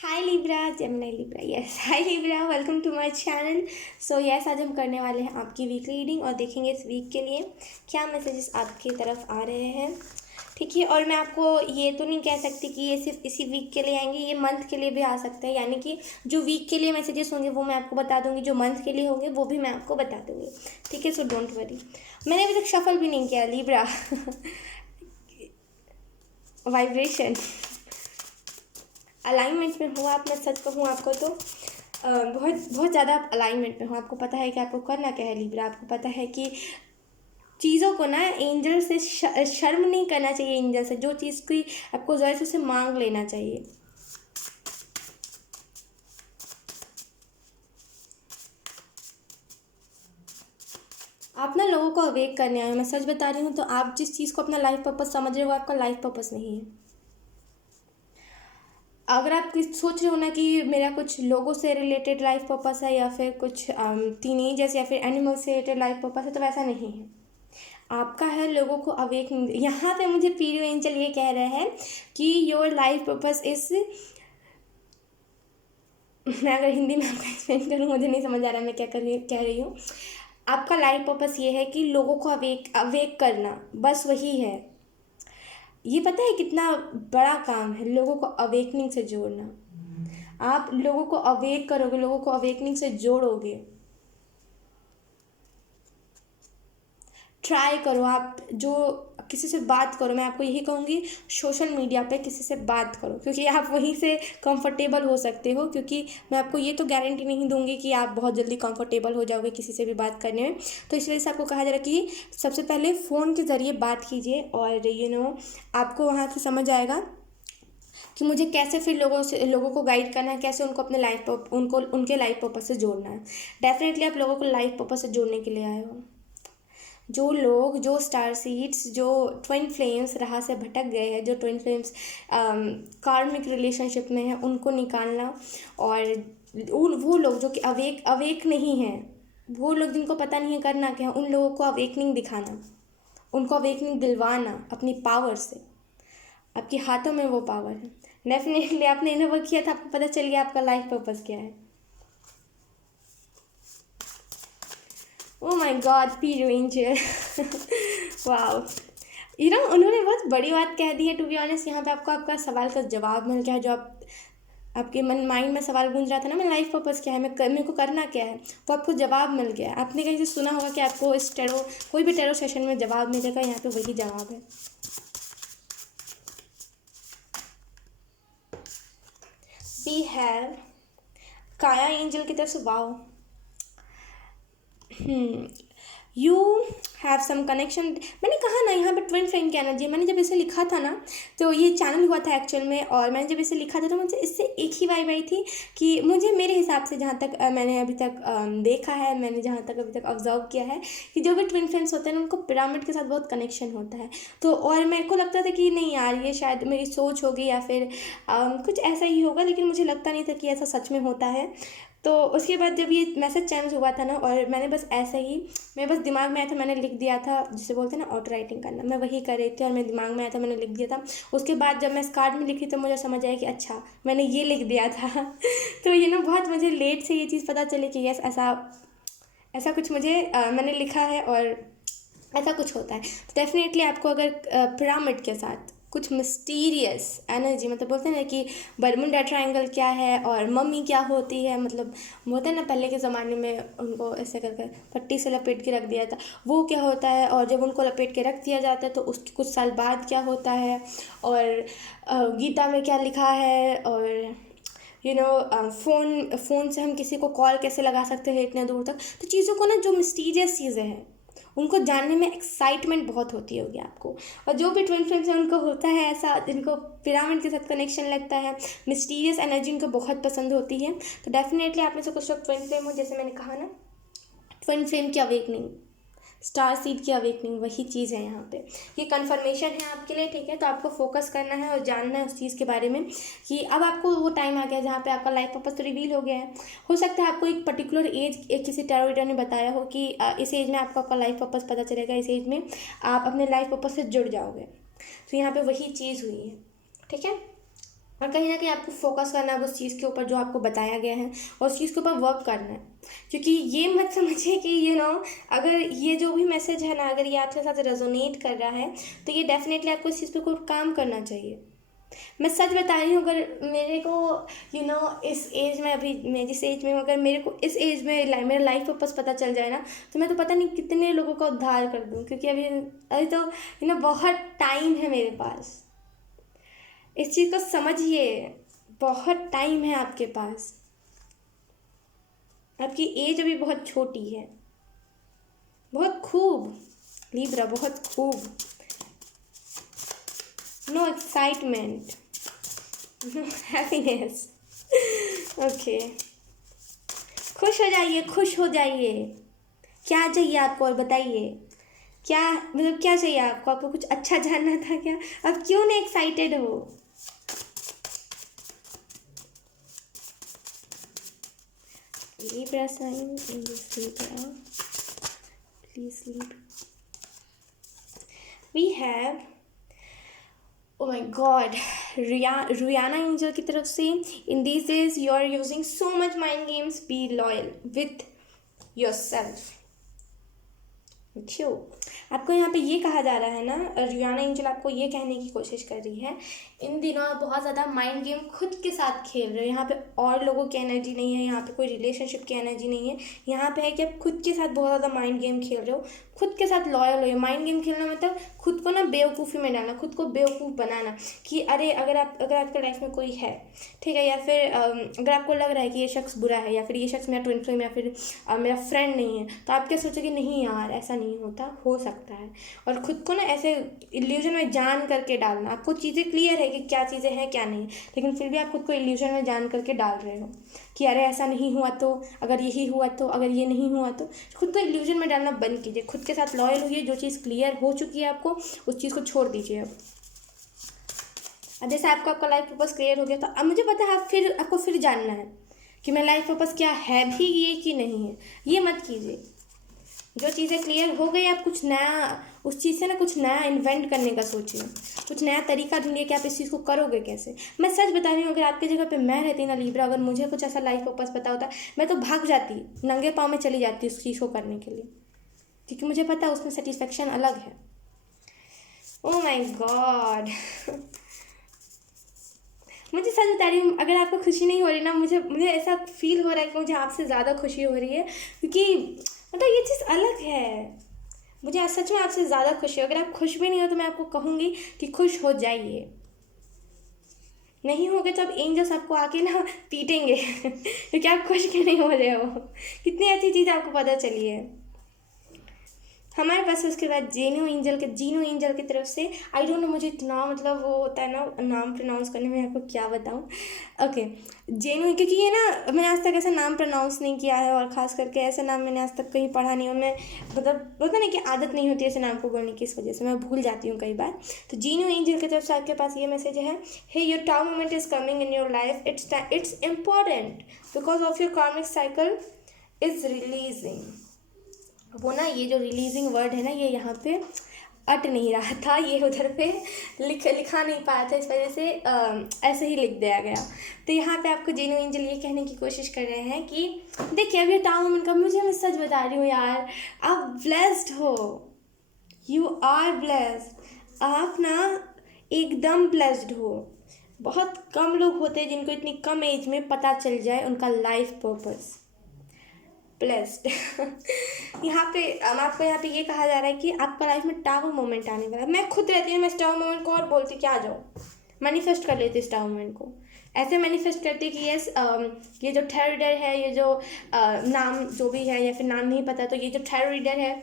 Hi Libra, Gemini Libra, yes hi Libra, welcome to my channel. So yes, आज हम करने वाले हैं आपकी वीकली रीडिंग और देखेंगे इस वीक के लिए क्या मैसेजेस आपकी तरफ आ रहे हैं। ठीक है, और मैं आपको ये तो नहीं कह सकती कि ये सिर्फ इसी वीक के लिए आएंगे, ये मंथ के लिए भी आ सकते हैं। यानी कि जो वीक के लिए मैसेजेस होंगे वो मैं आपको बता दूंगी, जो मंथ के लिए होंगे वो भी मैं आपको बता दूंगी। ठीक है, सो डोंट वरी। मैंने अभी तक शफल भी नहीं किया लिब्रा। वाइब्रेशन अलाइनमेंट में हुआ आप, मैं सच कहूँ आपको तो बहुत बहुत ज़्यादा आप अलाइनमेंट में हो। आपको पता है कि आपको करना क्या है लिब्रा। आपको पता है कि चीज़ों को ना एंजल से शर्म नहीं करना चाहिए। एंजल से जो चीज़ की आपको ज़रूरत है उसे मांग लेना चाहिए। आप ना लोगों को अवेक करने आए हो, मैं सच बता रही हूँ। तो आप जिस चीज़ को अपना लाइफ पर्पस समझ रहे हो वो आपका लाइफ पर्पस नहीं है। अगर आप सोच रहे हो ना कि मेरा कुछ लोगों से रिलेटेड लाइफ पर्पस है या फिर कुछ टीनेजर्स या फिर एनिमल से रिलेटेड लाइफ पर्पस है, तो वैसा नहीं है। आपका है लोगों को अवेक। यहाँ पे मुझे पीरियो एंजल ये कह रहे हैं कि योर लाइफ पर्पस इस, मैं अगर हिंदी में आपको एक्सप्लेन करूँ, मुझे नहीं समझ आ रहा मैं क्या कह रही हूँ। आपका लाइफ पर्पस ये है कि लोगों को अवेक अवेक करना, बस वही है। ये पता है कितना बड़ा काम है लोगों को अवेकनिंग से जोड़ना। आप लोगों को अवेक करोगे, लोगों को अवेकनिंग से जोड़ोगे। ट्राई करो, आप जो किसी से बात करो, मैं आपको यही कहूँगी सोशल मीडिया पे किसी से बात करो, क्योंकि आप वहीं से कंफर्टेबल हो सकते हो। क्योंकि मैं आपको ये तो गारंटी नहीं दूंगी कि आप बहुत जल्दी कंफर्टेबल हो जाओगे किसी से भी बात करने में। तो इस वजह से आपको कहा जा रहा है कि सबसे पहले फ़ोन के ज़रिए बात कीजिए और आपको वहाँ से समझ आएगा कि मुझे कैसे फिर लोगों को गाइड करना है, कैसे उनको अपने उनको उनके लाइफ पर्पस से जोड़ना है। डेफिनेटली आप लोगों को लाइफ पर्पस से जोड़ने के लिए आए हो। जो लोग, जो स्टार सीड्स, जो ट्विन फ्लेम्स राह से भटक गए हैं, जो ट्विन फ्लेम्स कार्मिक रिलेशनशिप में हैं, उनको निकालना। और वो लोग जो कि अवेक अवेक नहीं हैं, वो लोग जिनको पता नहीं है करना क्या है, उन लोगों को अवेकनिंग दिखाना, उनको अवेकनिंग दिलवाना अपनी पावर से। आपके हाथों में वो पावर है। डेफिनेटली आपने इन्हें वर्क किया था, आपको पता चल गया आपका लाइफ पर्पस क्या है। ओ माय गॉड, पीरियो एंजल, वाओ। उन्होंने बहुत बड़ी बात कह दी है टू बी ऑनेस्ट। यहाँ पे आपको आपका सवाल का जवाब मिल गया है। जो आपके माइंड में सवाल गूंज रहा था ना, मैं लाइफ पर्पस क्या है, मेरे को करना क्या है, वो आपको जवाब मिल गया है। आपने कहीं से सुना होगा कि आपको इस कोई भी टेरो सेशन में जवाब मिलेगा, यहाँ पे वही जवाब है। वी हैव काया एंजल की तरफ से, wow. You have some connection. मैंने कहा ना यहाँ पर ट्विन फ्लेम की एनर्जी। मैंने जब इसे लिखा था ना, तो ये चैनल हुआ था एक्चुअल में, और मैंने जब इसे लिखा था तो मुझे इससे एक ही वाइब आई थी कि मुझे, मेरे हिसाब से जहाँ तक मैंने अभी तक देखा है, मैंने जहाँ तक अभी तक ऑब्जर्व किया है, कि जो भी ट्विन फ्लेम्स होते हैं ना, उनको पिरामिड के साथ बहुत कनेक्शन होता है। तो और मेरे को लगता था कि नहीं यार, ये शायद मेरी सोच होगी या फिर कुछ ऐसा ही होगा, लेकिन मुझे लगता नहीं था कि ऐसा सच में होता है। तो उसके बाद जब ये मैसेज चेंज हुआ था ना, और मैंने बस ऐसे ही, मैं बस दिमाग में आया था, मैंने लिख दिया था, जिसे बोलते हैं ना ऑटो राइटिंग करना, मैं वही कर रही थी और मेरे दिमाग में आया था, मैंने लिख दिया था। उसके बाद जब मैं इस कार्ड में लिखी तो मुझे समझ आया कि अच्छा मैंने ये लिख दिया था। तो बहुत मुझे लेट से ये चीज़ पता चली कि यस, ऐसा ऐसा कुछ मुझे मैंने लिखा है और ऐसा कुछ होता है। तो डेफिनेटली आपको अगर पिरामिड के साथ कुछ मिस्टीरियस एनर्जी, मतलब बोलते हैं ना कि बर्मुडा ट्रायंगल क्या है और मम्मी क्या होती है, मतलब बोलते हैं ना पहले के ज़माने में उनको ऐसे करके पट्टी से लपेट के रख दिया था, वो क्या होता है, और जब उनको लपेट के रख दिया जाता है तो उसके कुछ साल बाद क्या होता है, और गीता में क्या लिखा है, और फ़ोन से हम किसी को कॉल कैसे लगा सकते हैं इतने दूर तक। तो चीज़ों को ना, जो मिस्टीरियस चीज़ें हैं उनको जानने में एक्साइटमेंट बहुत होती होगी आपको। और जो भी ट्विन फ्लेम्स हैं उनको होता है ऐसा, जिनको पिरामिड के साथ कनेक्शन लगता है, मिस्टीरियस एनर्जी उनको बहुत पसंद होती है। तो डेफिनेटली आप में से कुछ लोग ट्विन फ्लेम हो, जैसे मैंने कहा ना, ट्विन फ्लेम की अवेकनिंग, स्टार सीड की अवेकनिंग, वही चीज़ है यहाँ पे। ये कन्फर्मेशन है आपके लिए, ठीक है। तो आपको फोकस करना है और जानना है उस चीज़ के बारे में कि अब आपको वो टाइम आ गया जहाँ पे आपका लाइफ पर्पस तो रिवील हो गया है। हो सकता है आपको एक पर्टिकुलर एज, एक किसी टैरो रीडर ने बताया हो कि इस एज में आपको आपका लाइफ पर्पस पता चलेगा, इस एज में आप अपने लाइफ पर्पस से जुड़ जाओगे। तो यहाँ पर वही चीज़ हुई है, ठीक है। और कहीं ना कहीं आपको फोकस करना है उस चीज़ के ऊपर जो आपको बताया गया है, और उस चीज़ के ऊपर वर्क करना है। क्योंकि ये मत समझिए कि अगर ये जो भी मैसेज है ना, अगर ये आपके साथ रेजोनेट कर रहा है तो ये डेफिनेटली आपको इस चीज़ पे कोई काम करना चाहिए। मैं सच बता रही हूँ, अगर मेरे को इस एज में, अभी मैं जिस एज में हूँ, अगर मेरे को इस एज में मेरा लाइफ पर्पस पता चल जाए ना, तो मैं तो पता नहीं कितने लोगों का उद्धार कर दूँ। क्योंकि अभी अभी तो बहुत टाइम है मेरे पास। इस चीज़ को समझिए, बहुत टाइम है आपके पास। आपकी एज अभी बहुत छोटी है। बहुत खूब लिब्रा, बहुत खूब। No excitement, no happiness. Okay, खुश हो जाइए, खुश हो जाइए। क्या चाहिए आपको और बताइए, क्या मतलब क्या चाहिए आपको? आपको कुछ अच्छा जानना था क्या? अब क्यों नहीं एक्साइटेड हो? Libra sign in this Libra, please sleep. We have, oh my god, Rihanna Angel की तरफ से, in these days you are using so much mind games, be loyal with yourself. क्यों आपको यहाँ पे ये कहा जा रहा है ना, रियाना एंजल आपको ये कहने की कोशिश कर रही है, इन दिनों आप बहुत ज़्यादा माइंड गेम खुद के साथ खेल रहे हो। यहाँ पे और लोगों की एनर्जी नहीं है, यहाँ पे कोई रिलेशनशिप की एनर्जी नहीं है। यहाँ पे है कि आप खुद के साथ बहुत ज़्यादा माइंड गेम खेल रहे हो, खुद के साथ लॉयल हो। माइंड गेम खेलना मतलब खुद को ना बेवकूफ़ी में डालना, खुद को बेवकूफ़ बनाना कि अरे अगर आपके लाइफ में कोई है, ठीक है, या फिर अगर आपको लग रहा है कि ये शख्स बुरा है, या फिर ये शख्स मेरा ट्विन फ्लेम, या फिर मेरा फ्रेंड नहीं है, तो आप क्या सोचोगे, नहीं यार ऐसा नहीं होता, हो सकता है। और खुद को ना ऐसे इल्यूजन में जान करके डालना। आपको चीज़ें क्लियर है कि क्या चीज़ें हैं क्या नहीं, लेकिन फिर भी आप खुद को इल्यूजन में जान करके डाल रहे हो कि अरे ऐसा नहीं हुआ तो, अगर यही हुआ तो, अगर ये नहीं हुआ तो। खुद को इल्यूजन में डालना बंद कीजिए, खुद के साथ लॉयल होइए। जो चीज़ क्लियर हो चुकी है आपको, उस चीज़ को छोड़ दीजिए। अब जैसे आपको आपका लाइफ पर्पस क्लियर हो गया, तो अब मुझे पता है आपको फिर जानना है कि मेरा लाइफ पर्पस क्या है भी ये कि नहीं है। ये मत कीजिए। जो चीज़ें क्लियर हो गई, आप कुछ नया उस चीज़ से ना कुछ नया इन्वेंट करने का सोचिए, कुछ नया तरीका ढूंढिए कि आप इस चीज़ को करोगे कैसे। मैं सच बता रही हूँ, अगर आपकी जगह पे मैं रहती ना लिब्रा, अगर मुझे कुछ ऐसा लाइफ पर्पस पता होता, मैं तो भाग जाती, नंगे पाँव में चली जाती उस चीज़ को करने के लिए, क्योंकि मुझे पता है उसमें सेटिस्फेक्शन अलग है। Oh my God. मुझे सच बता रही हूँ, अगर आपको खुशी नहीं हो रही ना, मुझे ऐसा फील हो रहा है कि मुझे आपसे ज़्यादा खुशी हो रही है, क्योंकि मतलब ये चीज़ अलग है। मुझे सच में आपसे ज़्यादा खुशी हो। अगर आप खुश भी नहीं हो तो मैं आपको कहूँगी कि खुश हो जाइए। नहीं होगे तो अब एंजल्स आपको आके ना पीटेंगे क्योंकि आप खुश क्यों नहीं हो रहे हो। कितनी अच्छी चीज़ आपको पता चली है। हमारे पास उसके बाद जीनो एंजल की तरफ से, आई डोंट नो, मुझे इतना मतलब वो होता है ना नाम प्रोनाउंस करने में, आपको क्या बताऊँ। ओके, जेनो, क्योंकि ये ना मैंने आज तक ऐसा नाम प्रोनाउंस नहीं किया है, और ख़ास करके ऐसा नाम मैंने आज तक कहीं पढ़ा नहीं, और मैं मतलब होता नहीं कि आदत नहीं होती ऐसे नाम को बोलने की, इस वजह से मैं भूल जाती हूँ कई बार। तो जीनो एंजल की तरफ से आपके पास ये मैसेज है, hey your tower moment is coming in your life, it's important because of your karmic cycle is releasing. वो ना ये जो रिलीजिंग वर्ड है ना, ये यहाँ पे अट नहीं रहा था, ये उधर पे लिखा नहीं पाया था, इस वजह से ऐसे ही लिख दिया गया। तो यहाँ पे आपको जेनो एंजल ये कहने की कोशिश कर रहे हैं कि देखिए, अभी टाउन मोमेंट का, मैं सच बता रही हूँ यार, आप ब्लेस्ड हो, यू आर ब्लेस्ड। आप ना एकदम ब्लेस्ड हो। बहुत कम लोग होते हैं जिनको इतनी कम एज में पता चल जाए उनका लाइफ पर्पस। ब्लेस्ड यहाँ पे आपको यहाँ पे ये कहा जा रहा है कि आपका लाइफ में टावर मोमेंट आने वाला है। मैं खुद रहती हूँ, मैं इस टावर मोमेंट को और बोलती कि आ जाओ, मैनिफेस्ट कर लेती इस टावर मोमेंट को। ऐसे मैनिफेस्ट करती कि यस, ये जो टैरो रीडर है, ये जो नाम जो भी है, या फिर नाम नहीं पता, तो ये जो टैरो रीडर है,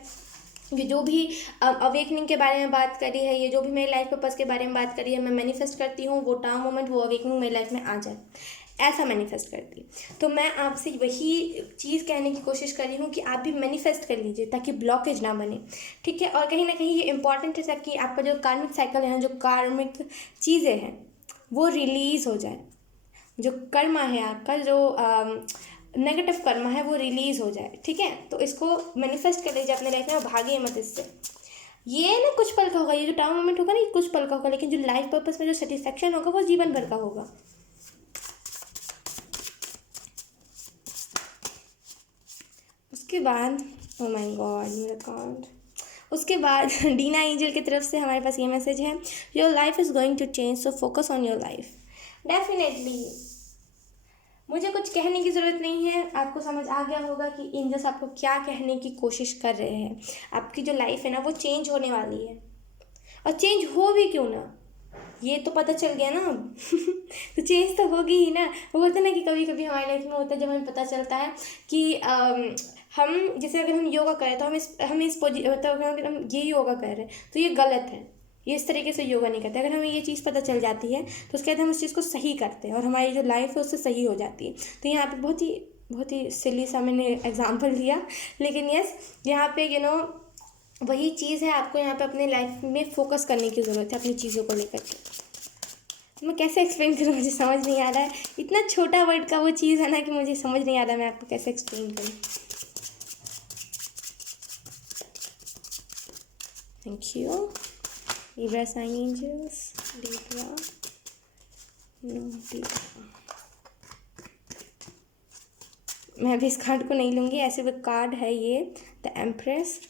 ये जो भी अवेकनिंग के बारे में बात करी है, ये जो भी मेरी लाइफ पर्पस के बारे में बात करी है, मैं मैनिफेस्ट करती हूँ वो टावर मोमेंट, वो अवेकनिंग मेरी लाइफ में आ जाए, ऐसा मैनिफेस्ट करती। तो मैं आपसे वही चीज़ कहने की कोशिश कर रही हूँ कि आप भी मैनिफेस्ट कर लीजिए ताकि ब्लॉकेज ना बने, ठीक है। और कहीं ना कहीं ये इंपॉर्टेंट है ताकि आपका जो कार्मिक साइकिल है ना, जो कार्मिक चीज़ें हैं वो रिलीज़ हो जाए, जो कर्मा है आपका, जो नेगेटिव कर्मा है वो रिलीज़ हो जाए, ठीक है। तो इसको मैनिफेस्ट कर लीजिए अपने लाइफ में, भागिए मत इससे। ये ना कुछ पल का होगा, ये जो टाइम मोमेंट होगा ना ये कुछ पल का होगा, लेकिन जो लाइफ पर्पस में जो सेटिस्फेक्शन होगा वो जीवन भर का होगा। उसके बाद ओ माय गॉड मेरा कार्ड, उसके बाद डीना एंजल की तरफ से हमारे पास ये मैसेज है, your life is going to change so focus on your life. Definitely मुझे कुछ कहने की ज़रूरत नहीं है, आपको समझ आ गया होगा कि एंजल्स आपको क्या कहने की कोशिश कर रहे हैं। आपकी जो लाइफ है ना वो चेंज होने वाली है, और चेंज हो भी क्यों ना, ये तो पता चल गया ना अब तो चेंज तो होगी ही ना। वो बोलते हैं ना कि कभी कभी हमारी लाइफ में होता है जब हमें पता चलता है कि हम जैसे अगर हम योगा करें तो हम इस मतलब अगर हम ये योगा कर रहे हैं तो ये गलत है, ये इस तरीके से योगा नहीं करते। अगर हमें ये चीज़ पता चल जाती है तो उसके बाद हम उस चीज़ को सही करते हैं और हमारी जो लाइफ है उससे सही हो जाती है। तो यहाँ पे बहुत ही सिली सा मैंने एग्जाम्पल दिया, लेकिन यस यहाँ पे वही चीज़ है, आपको यहाँ पे अपने लाइफ में फोकस करने की ज़रूरत है अपनी चीज़ों को लेकर के। मैं कैसे एक्सप्लेन करूँ, मुझे समझ नहीं आ रहा है, इतना छोटा वर्ड का वो चीज़ है ना कि मुझे समझ नहीं आ रहा है मैं आपको कैसे एक्सप्लेन करूँ। Thank you Libra sign angels, Libra no Libra. मैं अभी इस कार्ड को नहीं लूँगी, ऐसे वो कार्ड है ये द एम्प्रेस।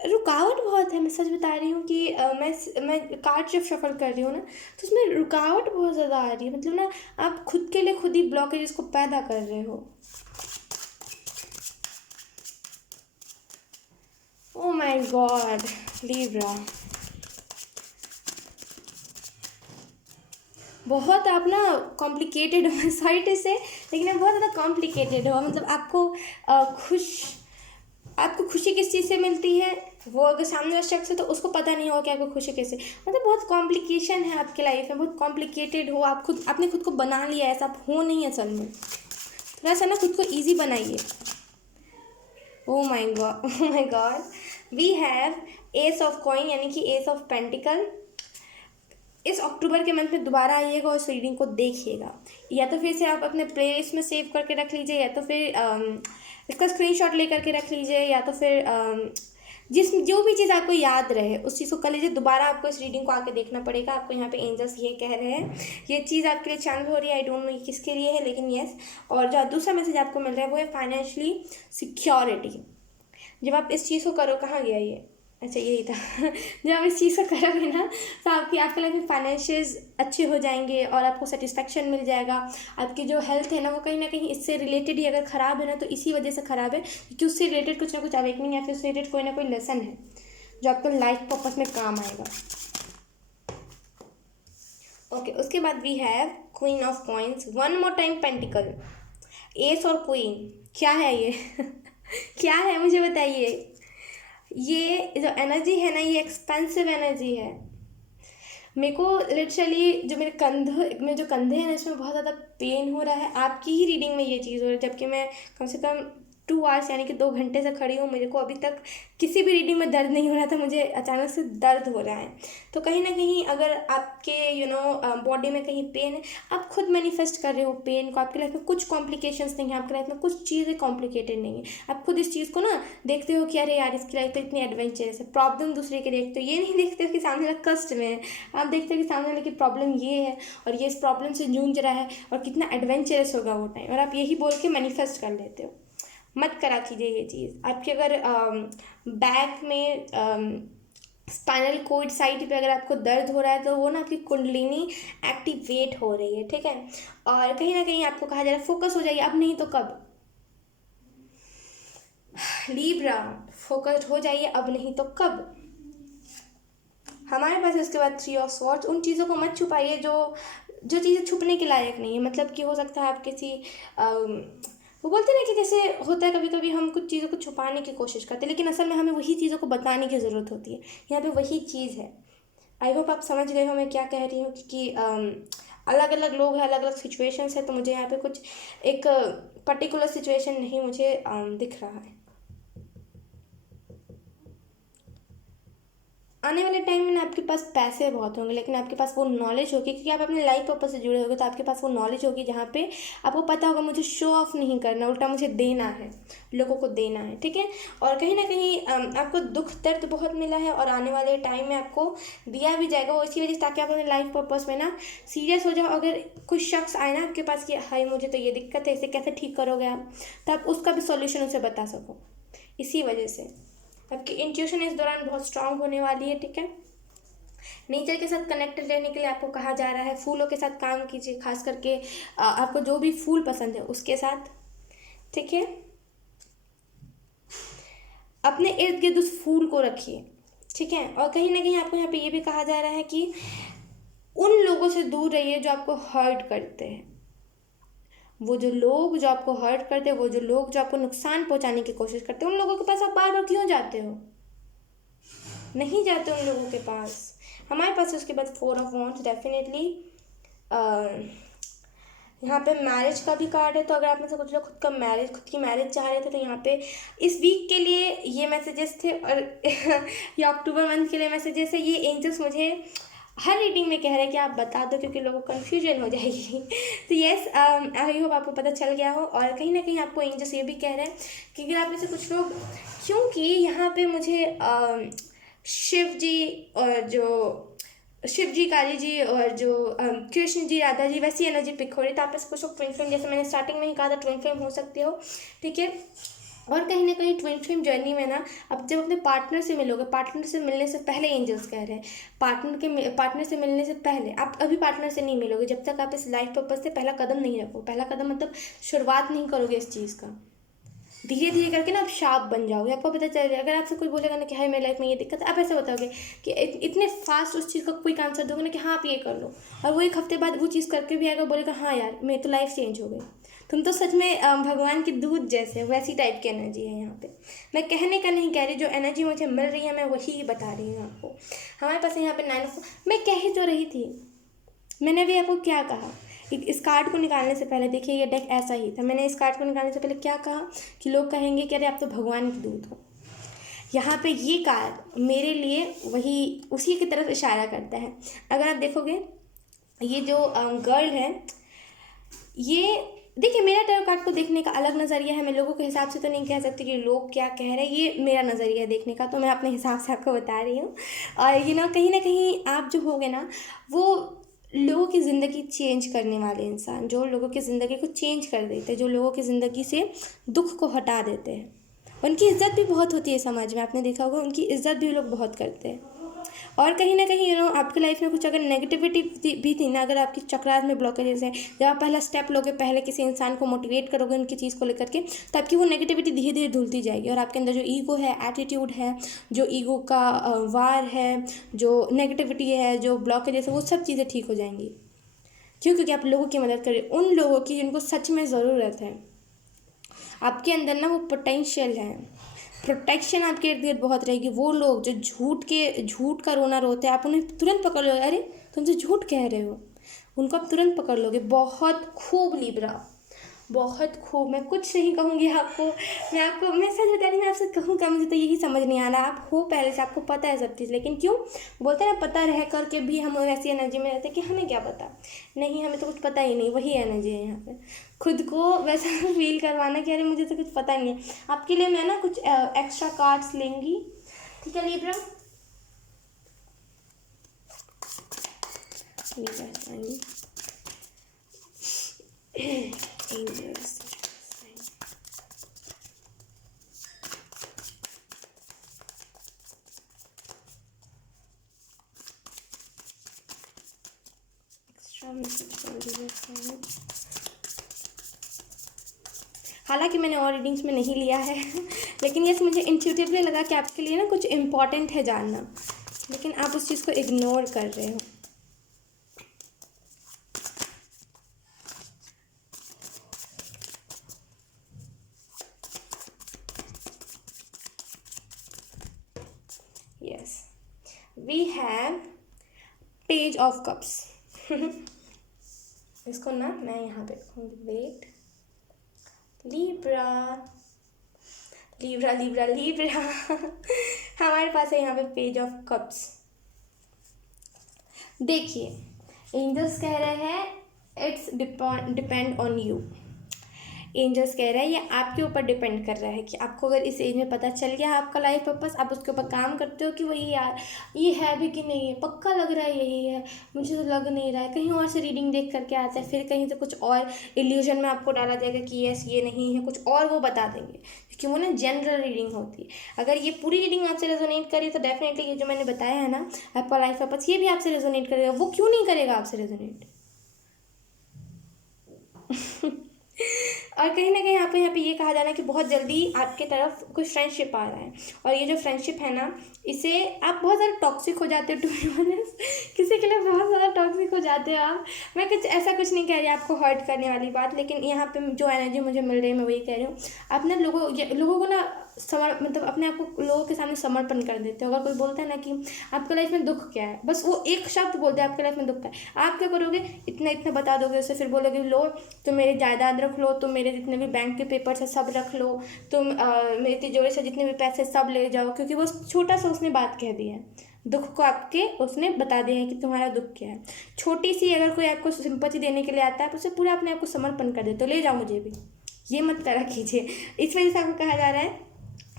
रुकावट बहुत है, मैं सच बता रही हूँ कि मैं कार्ड जब शफल कर रही हूँ ना तो उसमें रुकावट बहुत ज़्यादा आ रही है, मतलब ना आप खुद के लिए खुद ही ब्लॉकेज को पैदा कर रहे हो। ओ माय गॉड लिब्रा, बहुत आप ना कॉम्प्लिकेटेड हो, सॉरी टू से, लेकिन आप बहुत ज़्यादा कॉम्प्लिकेटेड हो। मतलब आपको खुशी किस चीज़ से मिलती है, वो अगर सामने वाला शख्स है तो उसको पता नहीं होगा कि आपको खुशी कैसे, मतलब बहुत कॉम्प्लिकेशन है आपके लाइफ में, बहुत कॉम्प्लिकेटेड हो। आपने खुद को बना लिया है, ऐसा आप हो नहीं असल में। थोड़ा सा ना खुद को ईजी बनाइए। Oh my god we have ace of coin, यानी कि एस ऑफ पेंटिकल। इस अक्टूबर के मंथ में दोबारा आइएगा और इस रीडिंग को देखिएगा, या तो फिर से आप अपने प्लेलिस्ट में सेव करके रख लीजिए, या तो फिर इसका स्क्रीनशॉट ले करके रख लीजिए, या तो फिर जो भी चीज़ आपको याद रहे उस चीज़ को कर लीजिए। दोबारा आपको इस रीडिंग को आके देखना पड़ेगा। आपको यहाँ पे एंजल्स ये कह रहे हैं, ये चीज़ आपके लिए चैनल हो रही है, आई डोंट नो ये किसके लिए है, लेकिन यस। और जो दूसरा मैसेज आपको मिल रहा है वो है फाइनेंशियली सिक्योरिटी। जब आप इस चीज़ को करो, कहाँ गया ये, अच्छा यही था जब आप इस चीज़ को करोगे ना तो आपके लाइफ में फाइनेंशियल्स अच्छे हो जाएंगे और आपको सेटिस्फेक्शन मिल जाएगा। आपकी जो हेल्थ है ना वो कहीं ना कहीं इससे रिलेटेड ही अगर ख़राब है ना तो इसी वजह से ख़राब है, क्योंकि उससे रिलेटेड कुछ ना कुछ अवेकनिंग या फिर उससे रिलेटेड कोई ना कोई लेसन है जो आपको लाइफ पर्पस में काम आएगा। ओके उसके बाद we have queen of coins, one more time pentacle, ace और क्वीन, क्या है ये क्या है मुझे बताइए। ये जो एनर्जी है ना ये एक्सपेंसिव एनर्जी है। मेरे को लिटरली जो मेरे जो कंधे हैं ना इसमें बहुत ज़्यादा पेन हो रहा है। आपकी ही रीडिंग में ये चीज़ हो रही है, जबकि मैं कम से कम 2 आवर्स यानी कि 2 घंटे से खड़ी हूँ। मेरे को अभी तक किसी भी रीडिंग में दर्द नहीं हो रहा था, मुझे अचानक से दर्द हो रहा है। तो कहीं ना कहीं अगर आपके बॉडी में कहीं पेन है, आप खुद मैनिफेस्ट कर रहे हो पेन को। आपकी लाइफ में कुछ कॉम्प्लिकेशंस नहीं है, आपकी लाइफ में कुछ चीज़ें कॉम्प्लिकेटेड नहीं है। आप खुद इस चीज़ को ना देखते हो कि अरे यार इसकी लाइफ तो इतनी एडवेंचरस है। प्रॉब्लम दूसरे के देखते हो, ये नहीं देखते हो कि सामने वाला कष्ट में है। आप देखते हो कि सामने वाले की प्रॉब्लम ये है और ये इस प्रॉब्लम से जूझ रहा है और कितना एडवेंचरस होगा वो टाइम, और आप यही बोल के मैनिफेस्ट कर लेते हो। मत करा कीजिए ये चीज़। आपके अगर बैक में स्पाइनल कोड साइड पे अगर आपको दर्द हो रहा है तो वो ना आपकी कुंडलिनी एक्टिवेट हो रही है, ठीक है। और कहीं ना कहीं आपको कहा जा रहा है फोकस हो जाइए, अब नहीं तो कब। लीब्रा फोकस्ड हो जाइए, अब नहीं तो कब। हमारे पास इसके बाद 3 ऑफ स्वॉर्ड्स। उन चीज़ों को मत छुपाइए जो चीज़ें छुपने के लायक नहीं है। मतलब कि हो सकता है आप किसी वो बोलते हैं ना कि जैसे होता है कभी कभी हम कुछ चीज़ों को छुपाने की कोशिश करते हैं, लेकिन असल में हमें वही चीज़ों को बताने की ज़रूरत होती है। यहाँ पे वही चीज़ है। आई होप आप समझ गए हो मैं क्या कह रही हूँ, क्योंकि अलग अलग लोग हैं, अलग अलग सिचुएशंस है, तो मुझे यहाँ पे कुछ एक पर्टिकुलर सिचुएशन नहीं मुझे दिख रहा है। आने वाले टाइम में ना आपके पास पैसे बहुत होंगे, लेकिन आपके पास वो नॉलेज होगी, क्योंकि आप अपने लाइफ पर्पस से जुड़े होगे, तो आपके पास वो नॉलेज होगी जहाँ पे आपको पता होगा मुझे शो ऑफ नहीं करना, उल्टा मुझे देना है, लोगों को देना है, ठीक है। और कहीं ना कहीं आपको दुख दर्द बहुत मिला है, और आने वाले टाइम में आपको दिया भी जाएगा, वो इसी वजह से, ताकि आप अपने लाइफ पर्पस में ना सीरियस हो जाओ। अगर कोई शख्स आए ना आपके पास कि हाय मुझे तो ये दिक्कत है, इसे कैसे ठीक करोगे आप, तो आप उसका भी सॉल्यूशन उसे बता सको। इसी वजह से आपकी इंट्यूशन इस दौरान बहुत स्ट्रांग होने वाली है, ठीक है। नेचर के साथ कनेक्टेड रहने के लिए आपको कहा जा रहा है, फूलों के साथ काम कीजिए, खास करके आपको जो भी फूल पसंद है उसके साथ, ठीक है। अपने इर्द गिर्द उस फूल को रखिए, ठीक है। और कहीं ना कहीं आपको यहाँ पे ये भी कहा जा रहा है कि उन लोगों से दूर रहिए जो आपको हर्ट करते हैं। वो जो लोग जो आपको हर्ट करते हैं, वो जो लोग जो आपको नुकसान पहुंचाने की कोशिश करते हैं, उन लोगों के पास आप बार बार क्यों जाते हो? नहीं जाते उन लोगों के पास। हमारे पास उसके बाद 4 ऑफ वॉन्ड्स डेफिनेटली। यहाँ पे मैरिज का भी कार्ड है, तो अगर आप में से कुछ लोग खुद की मैरिज चाह रहे थे, तो यहाँ पे इस वीक के लिए ये मैसेजेस थे, और ये अक्टूबर मंथ के लिए मैसेजेस है। ये एंजल्स मुझे हर रीडिंग में कह रहे हैं कि आप बता दो, क्योंकि लोगों को कन्फ्यूजन हो जाएगी। तो येस, आई होप आपको पता चल गया हो। और कहीं ना कहीं आपको एंजल्स ये भी कह रहे हैं कि अगर आप में से कुछ लोग, क्योंकि यहाँ पे मुझे शिव जी और जो शिव जी, काली जी, और जो कृष्ण जी, राधा जी, वैसी एनर्जी पिक हो रही है। तो आप इसको कुछ ट्विन फ्लेम, जैसे मैंने स्टार्टिंग में ही कहा था, ट्विन फ्लेम हो सकते हो, ठीक है। और कहीं ना कहीं ट्विन फ्लेम जर्नी में ना, अब जब अपने पार्टनर से मिलोगे, पार्टनर से मिलने से पहले एंजल्स कह रहे हैं, पार्टनर से मिलने से पहले, आप अभी पार्टनर से नहीं मिलोगे जब तक आप इस लाइफ पर्पज से पहला कदम नहीं रखो। पहला कदम मतलब शुरुआत नहीं करोगे इस चीज़ का। धीरे धीरे करके ना आप शार्प बन जाओगे, आपको पता चल जाएगा। अगर आपसे कोई बोलेगा ना कि हाय मेरी लाइफ में ये दिक्कत है, आप ऐसे बताओगे कि इतने फास्ट उस चीज़ का क्विक आंसर दोगे ना कि हाँ आप ये कर लो, और वो 1 हफ्ते बाद वो चीज़ करके भी आएगा, बोलेगा हाँ यार मेरी तो लाइफ चेंज हो गई। तुम तो सच में भगवान के दूध जैसे हो, वैसी टाइप की एनर्जी है यहाँ पे। मैं कहने का नहीं कह रही, जो एनर्जी मुझे मिल रही है मैं वही बता रही हूँ आपको। हमारे पास यहाँ पे 9 मैं कह ही तो रही थी, मैंने अभी आपको क्या कहा। इस कार्ड को निकालने से पहले देखिए, ये डेक ऐसा ही था। मैंने इस कार्ड को निकालने से पहले क्या कहा कि लोग कहेंगे कि अरे आप तो भगवान की दूत हो। यहाँ पे ये कार्ड मेरे लिए वही उसी की तरफ इशारा करता है। अगर आप देखोगे, ये जो गर्ल है, ये देखिए, मेरा टैरो कार्ड को देखने का अलग नज़रिया है। मैं लोगों के हिसाब से तो नहीं कह सकती कि लोग क्या कह रहे हैं, ये मेरा नज़रिया है देखने का, तो मैं अपने हिसाब से आपको बता रही हूँ। और कहीं ना कहीं आप जो होगे ना, वो लोगों की ज़िंदगी चेंज करने वाले इंसान, जो लोगों की ज़िंदगी को चेंज कर देते हैं, जो लोगों की ज़िंदगी से दुख को हटा देते हैं। उनकी इज़्ज़त भी बहुत होती है समाज में, आपने देखा होगा, उनकी इज़्ज़त भी लोग बहुत करते हैं। और कहीं ना कहीं आपकी लाइफ में कुछ अगर नेगेटिविटी भी थी ना, अगर आपकी चक्रात में ब्लॉकेजेस है, जब आप पहला स्टेप लोगे, पहले किसी इंसान को मोटिवेट करोगे उनकी चीज़ को लेकर के, तो आपकी वो नेगेटिविटी धीरे धीरे धुलती जाएगी, और आपके अंदर जो ईगो है, एटीट्यूड है, जो ईगो का वार है, जो नेगेटिविटी है, जो ब्लॉकेजेस है, वो सब चीज़ें ठीक हो जाएंगी। क्यों? क्योंकि आप लोगों की मदद करें, उन लोगों की जिनको सच में ज़रूरत है। आपके अंदर ना वो पोटेंशियल है, प्रोटेक्शन आपके इर्द गिर्द बहुत रहेगी। वो लोग जो झूठ का रोना रोते हैं, आप उन्हें तुरंत पकड़ लोगे, अरे तुम तो झूठ कह रहे हो, उनको आप तुरंत पकड़ लोगे। बहुत खूब लिब्रा, बहुत खूब। मैं कुछ नहीं कहूँगी आपको, मैं सच बता रही हूँ, मैं आपसे कहूँगा, मुझे तो यही समझ नहीं आ रहा। आप हो पहले से, आपको पता है सब चीज़, लेकिन क्यों बोलते हैं ना, पता रह करके भी हम ऐसी एनर्जी में रहते हैं कि हमें क्या पता। नहीं, हमें तो कुछ पता ही नहीं, वही एनर्जी है यहाँ पे। खुद को वैसा फील करवाना कि अरे मुझे तो कुछ पता नहीं है। आपके लिए मैं ना कुछ एक्स्ट्रा कार्ड्स लेंगी, ठीक है लिब्रा? एंजल्स, हालांकि मैंने और रीडिंग्स में नहीं लिया है लेकिन यस, मुझे इंट्यूटिवली लगा कि आपके लिए ना कुछ इम्पॉर्टेंट है जानना, लेकिन आप उस चीज़ को इग्नोर कर रहे हो। Yes, we have page of cups इसको ना मैं यहाँ पे रखूँगी, wait. Libra, Libra Libra Libra हमारे पास है यहाँ पे पेज ऑफ कप्स। देखिए एंजल्स कह रहे हैं it's depend on you. Angels कह रहा है ये आपके ऊपर डिपेंड कर रहा है कि आपको अगर इस एज में पता चल गया आपका लाइफ पर्पस, आप उसके ऊपर काम करते हो कि वही यार ये है भी कि नहीं है, पक्का लग रहा है यही है, मुझे तो लग नहीं रहा है, कहीं और से रीडिंग देख करके आता है, फिर कहीं से कुछ और इल्यूजन में आपको डाला जाएगा कि यस ये नहीं है, कुछ और वो बता देंगे, क्योंकि वो ना जनरल रीडिंग होती है। अगर ये पूरी रीडिंग आपसे रेजोनेट करी तो डेफिनेटली ये जो मैंने बताया है ना आपका लाइफ पर्पस, ये भी आपसे रेजोनेट करेगा। वो क्यों नहीं करेगा आपसे रेजोनेट और कहीं ना कहीं आपको यहाँ पे ये कहा जा रहा है कि बहुत जल्दी आपके तरफ कुछ फ्रेंडशिप आ रहा है, और ये जो फ्रेंडशिप है ना इसे आप बहुत ज़्यादा टॉक्सिक हो जाते हो, टू बी ऑनेस्ट किसी के लिए बहुत ज़्यादा टॉक्सिक हो जाते हो आप। मैं कुछ ऐसा कुछ नहीं कह रही आपको हर्ट करने वाली बात, लेकिन यहाँ पे जो एनर्जी मुझे मिल रही है मैं वही कह रही हूँ। अपने लोगों को ना मतलब अपने आप को लोगों के सामने समर्पण कर देते हो। अगर कोई बोलता है ना कि आपके लाइफ में दुख क्या है, बस वो एक शब्द बोलते हैं आपके लाइफ में दुख क्या है, आप क्या करोगे इतना इतना बता दोगे उसे, फिर बोलोगे लो तुम मेरी जायदाद रख लो, तुम मेरे जितने भी बैंक के पेपर्स है सब रख लो, तुम मेरी तिजोरी से जितने भी पैसे सब ले जाओ, क्योंकि वो छोटा सा उसने बात कह दी है, दुख को आपके उसने बता दिया है कि तुम्हारा दुख क्या है। छोटी सी अगर कोई आपको सिंपैथी देने के लिए आता है तो उसे पूरा अपने आप को समर्पण कर दे, तो ले जाओ मुझे भी, ये मत करा कीजिए। इस वजह से आपको कहा जा रहा है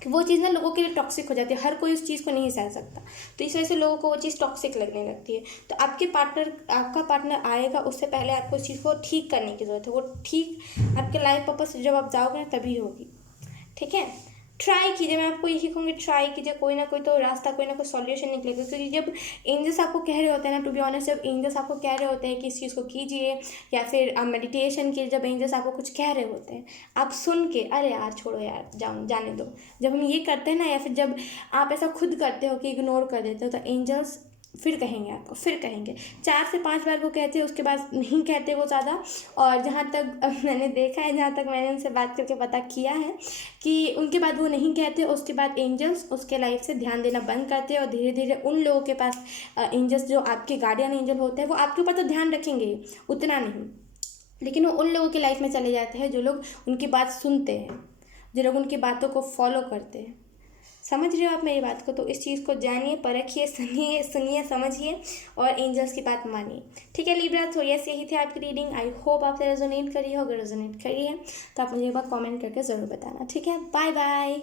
कि वो चीज़ ना लोगों के लिए टॉक्सिक हो जाती है, हर कोई उस चीज़ को नहीं सह सकता, तो इस वजह से लोगों को वो चीज़ टॉक्सिक लगने लगती है। तो आपका पार्टनर आएगा उससे पहले आपको उस चीज़ को ठीक करने की ज़रूरत है। वो ठीक आपके लाइफ पर्पस से जब आप जाओगे ना तभी होगी, ठीक है। ट्राई कीजिए, मैं आपको यही कहूँगी ट्राई कीजिए, कोई ना कोई तो रास्ता कोई ना कोई सॉल्यूशन निकलेगा। क्योंकि जब एंजल्स आपको कह रहे होते हैं ना, टू बी ऑनेस्ट, जब एंजल्स आपको कह रहे होते हैं कि इस चीज़ को कीजिए या फिर आप मेडिटेशन कीजिए, जब एंजल्स आपको कुछ कह रहे होते हैं आप सुन के अरे यार छोड़ो यार जाने दो, जब हम ये करते हैं ना या फिर जब आप ऐसा खुद करते हो कि इग्नोर कर देते हो, तो एंजल्स फिर कहेंगे आपको, फिर कहेंगे 4 से 5 बार वो कहते हैं, उसके बाद नहीं कहते वो ज़्यादा। और जहाँ तक मैंने देखा है, जहाँ तक मैंने उनसे बात करके पता किया है कि उनके बाद वो नहीं कहते, उसके बाद एंजल्स उसके लाइफ से ध्यान देना बंद करते हैं, और धीरे धीरे उन लोगों के पास एंजल्स जो आपके गार्डियन एंजल होते हैं वो आपके ऊपर तो ध्यान रखेंगे उतना नहीं, लेकिन वो उन लोगों की लाइफ में चले जाते हैं जो लोग उनकी बात सुनते हैं, जो लोग उनकी बातों को फॉलो करते हैं। समझ रहे हो आप मेरी बात को? तो इस चीज़ को जानिए, परखिए, सुनिए समझिए और एंजल्स की बात मानिए, ठीक है लिब्रा। तो यस यही थी आपकी रीडिंग, आई होप आपसे रेजोनेट करी हो। अगर रेजोनेट करी है तो आप मुझे एक बार कमेंट करके ज़रूर बताना, ठीक है। Bye bye.